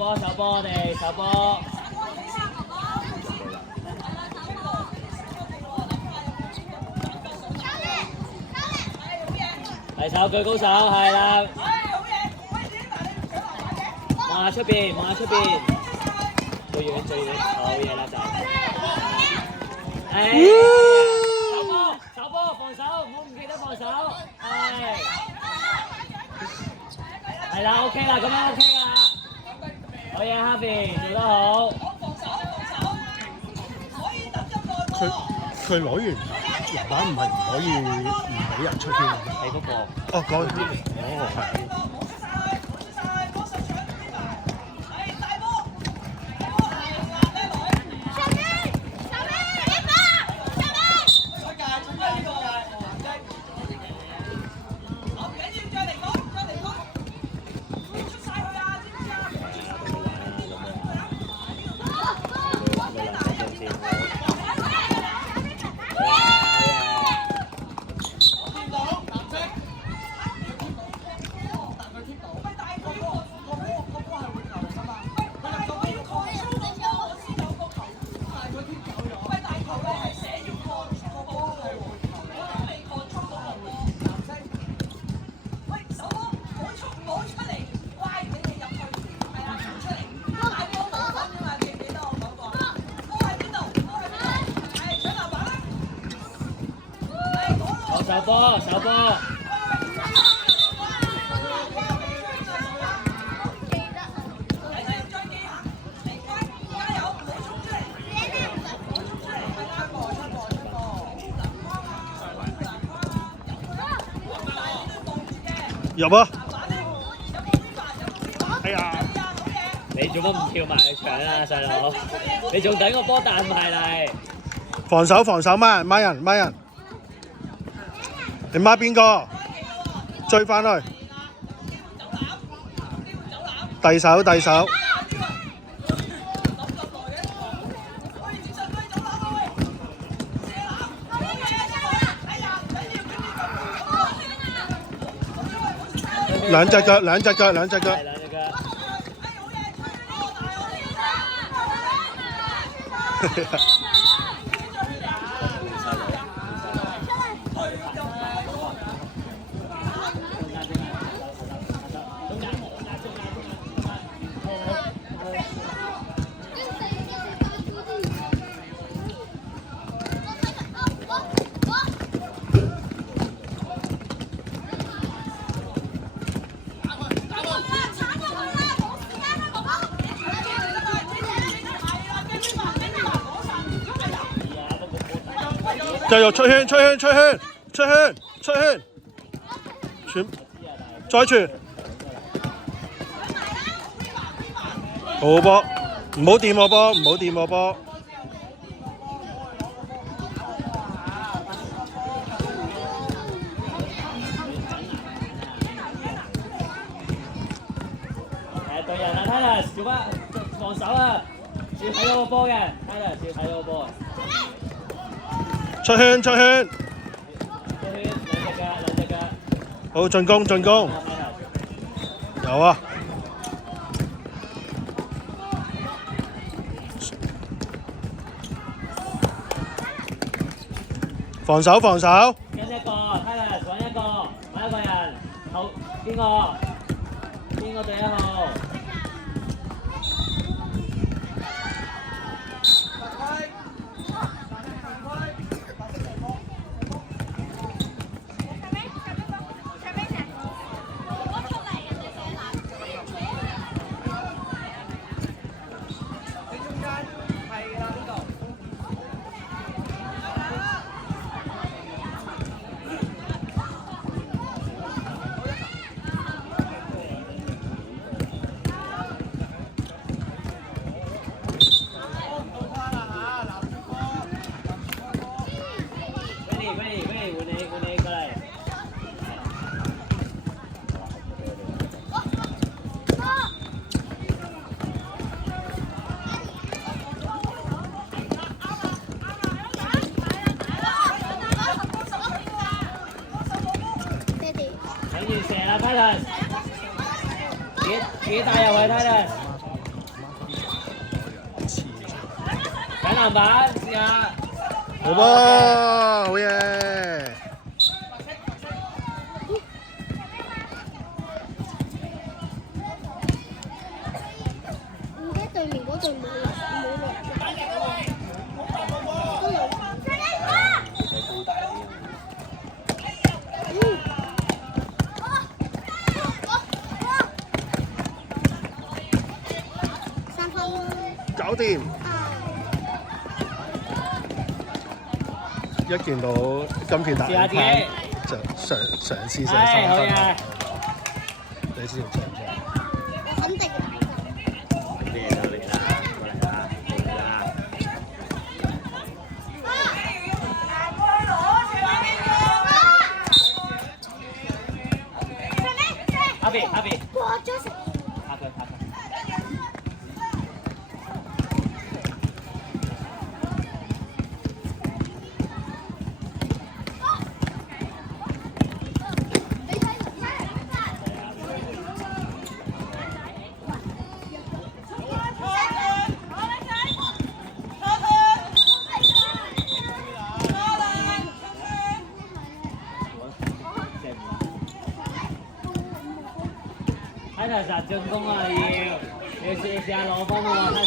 波我哋手波。提手舉高手，係啦。望下出邊，最遠，好嘢啦就。手波，防守，唔好唔記得防守，係啦 ，OK 啦，咁樣 OK 啦。好嘢 ，Harvey 做得好。佢攞完籃板唔係唔可以唔俾人出添啊？係嗰個。哦，嗰個。哦，係。手波。入啊！哎呀！你做乜唔跳埋去搶啊，細佬？你仲等個波彈埋嚟？防守，孖人。你孖邊個？追翻去。遞手。兩隻腳。繼續出圈，再傳，好波，唔好掂我波，對人啊 ，Tyler 做乜防守啊？要睇到個波嘅 ，Tyler 要睇到個波。出圈，兩隻腳。好進攻，有啊！防守。跟一個 ，Tyler 揾一個人，後邊個第一號？射啦 ，Tyler，自己帶入去 ，Tyler。籃板試下。好噃，好嘢！唔知對面嗰隊冇落。3分。搞掂！一見到今片大試下自己。就嘗試射係好3分，嘢。你知唔知？我肯定大㗎。練啦練啦，過嚟啦，嚟啦！阿邊阿邊，過咗食。拍佢拍佢。睇頭實進攻啊！要試下攞分喎，睇頭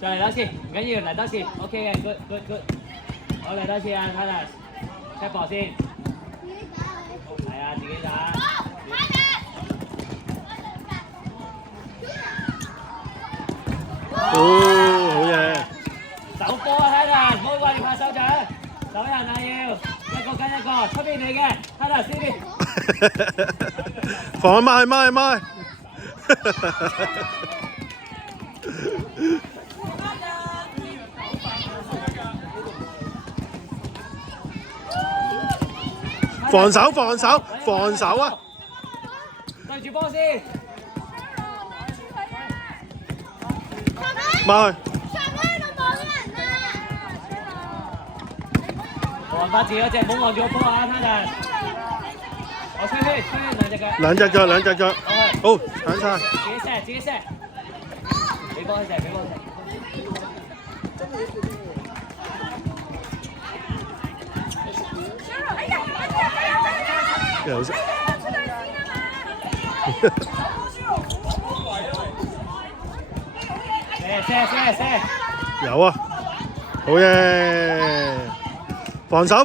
再嚟多次，唔緊要，嚟多次 ，OK 嘅 ，good，好嚟多次啊，睇頭 check 波先，係啊，自己打。哦，好嘢！手波啊，睇頭，唔好掛住拍手掌，手人啊要。一個跟一個，出邊嚟嘅，睇下先邊。放咪。防守啊！對住波先。咪黃發自嗰隻，唔好望住個波啊，睇下。我吹圈兩隻腳。兩隻腳，好，搶晒。自己射，俾波佢射，俾波佢射。有射。射。有啊，好嘢！防守。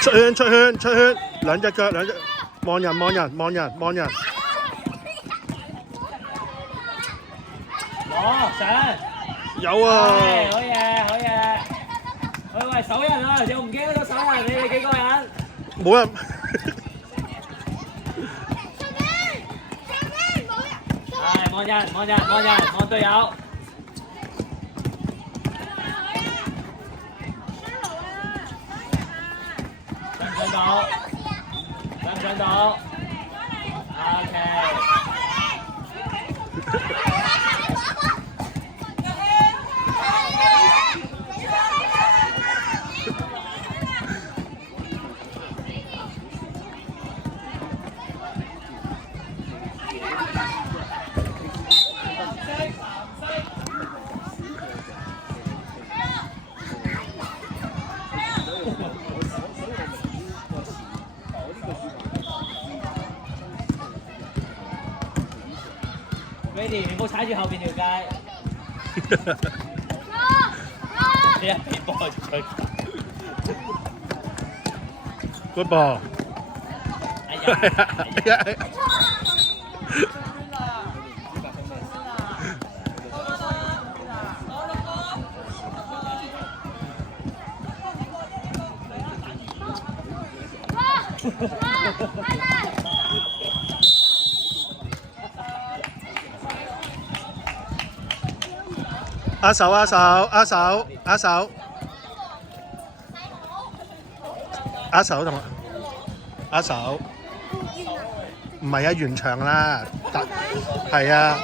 出圈，兩隻腳，望人。上。有啊！好嘢。喂，守人啊！又唔記得咗守人，你哋幾個人？冇人。係望人，望隊友。上到？OK。Brady， 你唔好踩住後邊條街。你一俾波就吹。Good ball。握手，同埋握手，唔係啊，完場啦，係啊。